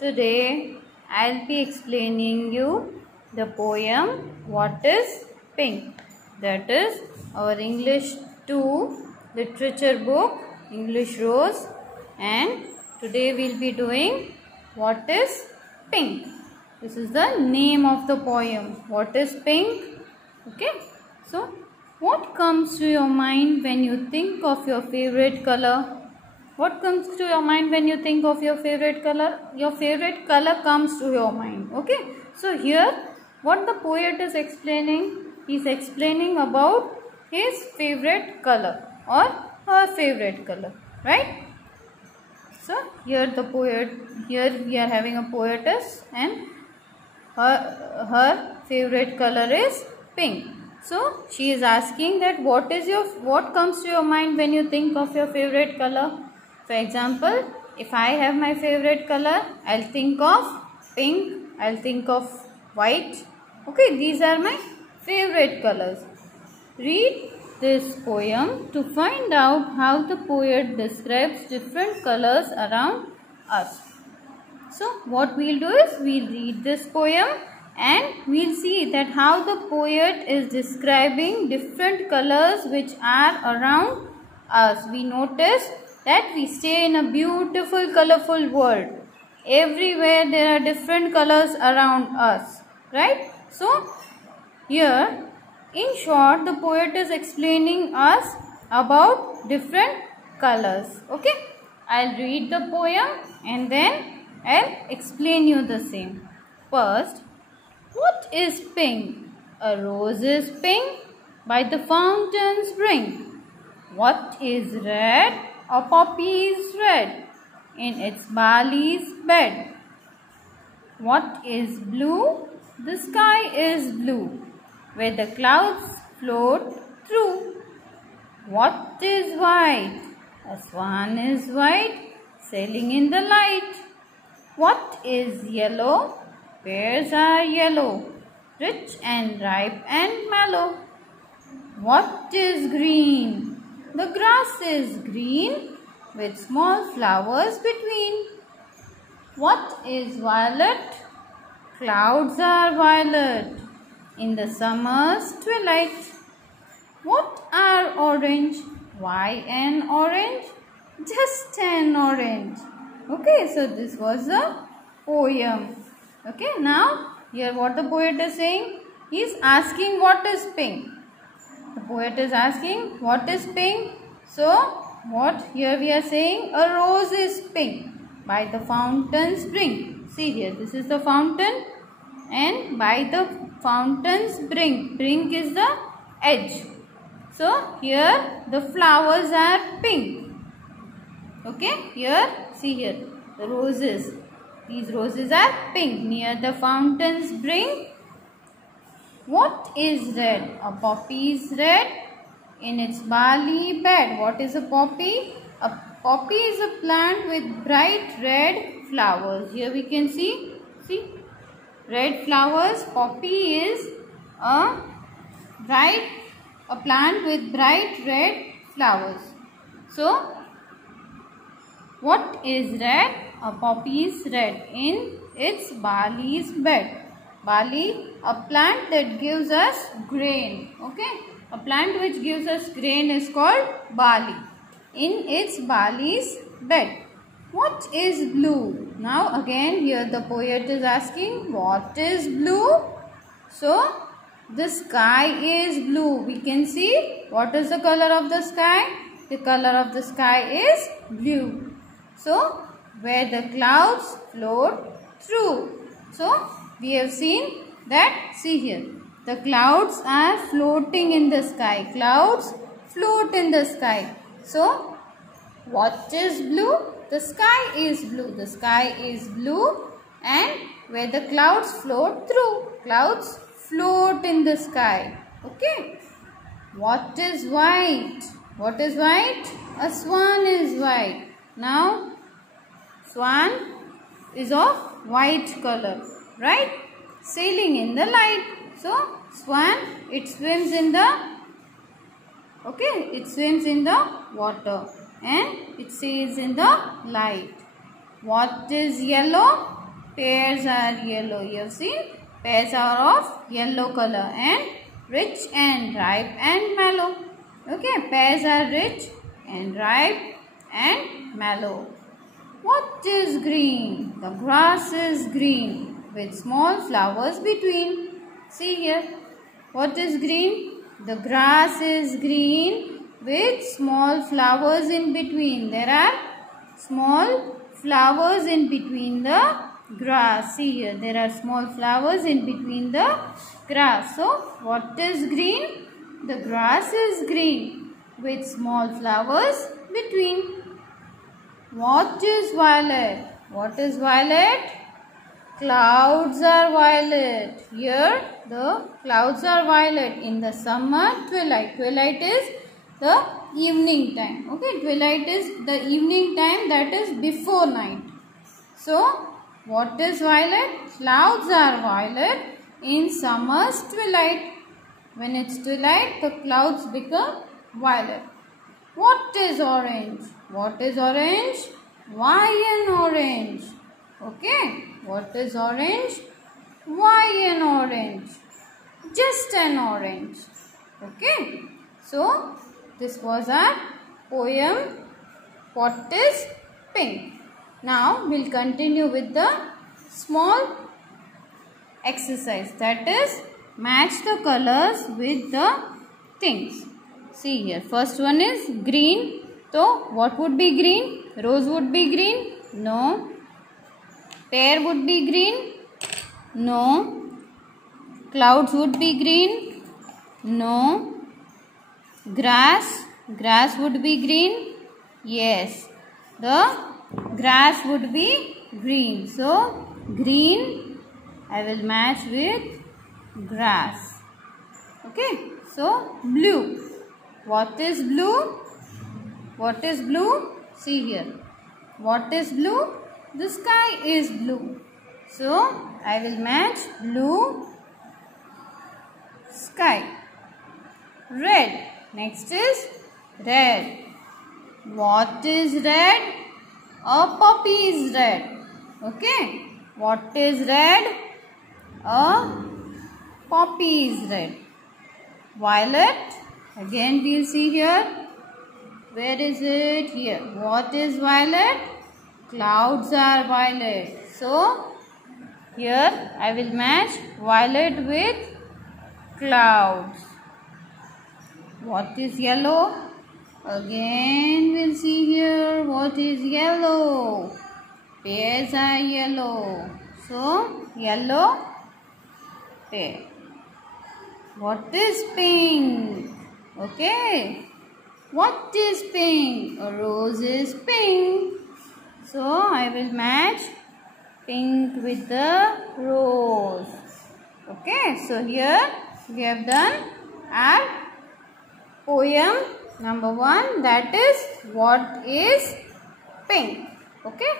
Today I'll be explaining you the poem What is Pink? That is our English 2 literature book, English Rose, and today we'll be doing What is Pink? This is the name of the poem. What is pink? Okay. So what comes to your mind when you think of your favorite color? What comes to your mind when you think of your favorite color? Your favorite color comes to your mind. Okay. So here what the poet is explaining, he is explaining about his favorite color or her favorite color. Right? So here we are having a poetess and her favorite color is pink. So she is asking that what comes to your mind when you think of your favorite color? For example, if I have my favorite color, I'll think of pink, I'll think of white. Okay, these are my favorite colors. Read this poem to find out how the poet describes different colors around us. So what we'll do is we'll read this poem and we'll see that how the poet is describing different colors which are around us. We notice that we stay in a beautiful, colorful world. Everywhere there are different colors around us, right? So here, in short, the poet is explaining us about different colors. Okay, I'll read the poem and then I'll explain you the same. First, what is pink? A rose is pink by the fountain's brink. What is red? A poppy is red in its barley's bed. What is blue? The sky is blue where the clouds float through. What is white? A swan is white sailing in the light. What is yellow? Pears are yellow, rich and ripe and mellow. What is green? The grass is green with small flowers between. What is violet? Clouds are violet in the summer's twilight. What are orange? Why an orange? Just an orange. Okay, so this was a poem. Okay, now here what the poet is saying, he is asking what is pink. The poet is asking what is pink. So what here we are saying, a rose is pink by the fountain's brink. See here, this is the fountain and by the fountain's brink is the edge. So here the flowers are pink. Okay, here see here the roses. These roses are pink near the fountain's brink. What is red? A poppy is red in its barley bed. What is a poppy? A poppy is a plant with bright red flowers. Here we can see red flowers. Poppy is a plant with bright red flowers. So what is red? A poppy is red in its barley's bed. Barley, a plant that gives us grain. Okay, a plant which gives us grain is called barley. In its barley's bed. What is blue? Now again here the poet is asking what is blue? So the sky is blue. We can see what is the color of the sky? The color of the sky is blue. So where the clouds float through. So we have seen that, see here, the clouds are floating in the sky. Clouds float in the sky. So what is blue? The sky is blue. The sky is blue and where the clouds float through. Clouds float in the sky. Okay. What is white? What is white? A swan is white. Now swan is of white color, right? Sailing in the light. So swan, it swims in the water and it sails in the light. What is yellow? Pears are yellow. You have seen pears are of yellow color and rich and ripe and mellow. Okay, pears are rich and ripe and mellow. What is green? The grass is green with small flowers between. See here. What is green? The grass is green with small flowers in between. There are small flowers in between the grass. See here. There are small flowers in between the grass. So, what is green? The grass is green with small flowers between. What is violet? What is violet? Clouds are violet. Here the clouds are violet in the summer twilight. Twilight is the evening time. Okay, twilight is the evening time, that is before night. So, what is violet? Clouds are violet in summer's twilight. When it's twilight, the clouds become violet. What is orange? What is orange? Why an orange? Okay. What is orange? Why an orange? Just an orange. Okay. So, this was our poem, What is Pink? Now, we'll continue with the small exercise, that is, match the colors with the things. See here, first one is green. So, what would be green? Rose would be green? No. Pear would be green? No. Clouds would be green? No. Grass would be green? Yes. The grass would be green. So, green I will match with grass. Okay. So, blue. What is blue? What is blue? See here. What is blue? The sky is blue. So, I will match blue sky. Red. Next is red. What is red? A poppy is red. Okay. What is red? A poppy is red. Violet. Again we will see here. Where is it? Here. What is violet? Clouds are violet. So, here I will match violet with clouds. What is yellow? Again we'll see here. What is yellow? Pears are yellow. So, yellow pear. What is pink? Okay. What is pink? A rose is pink. So, I will match pink with the rose. Okay. So, here we have done our poem number 1, that is, what is pink? Okay.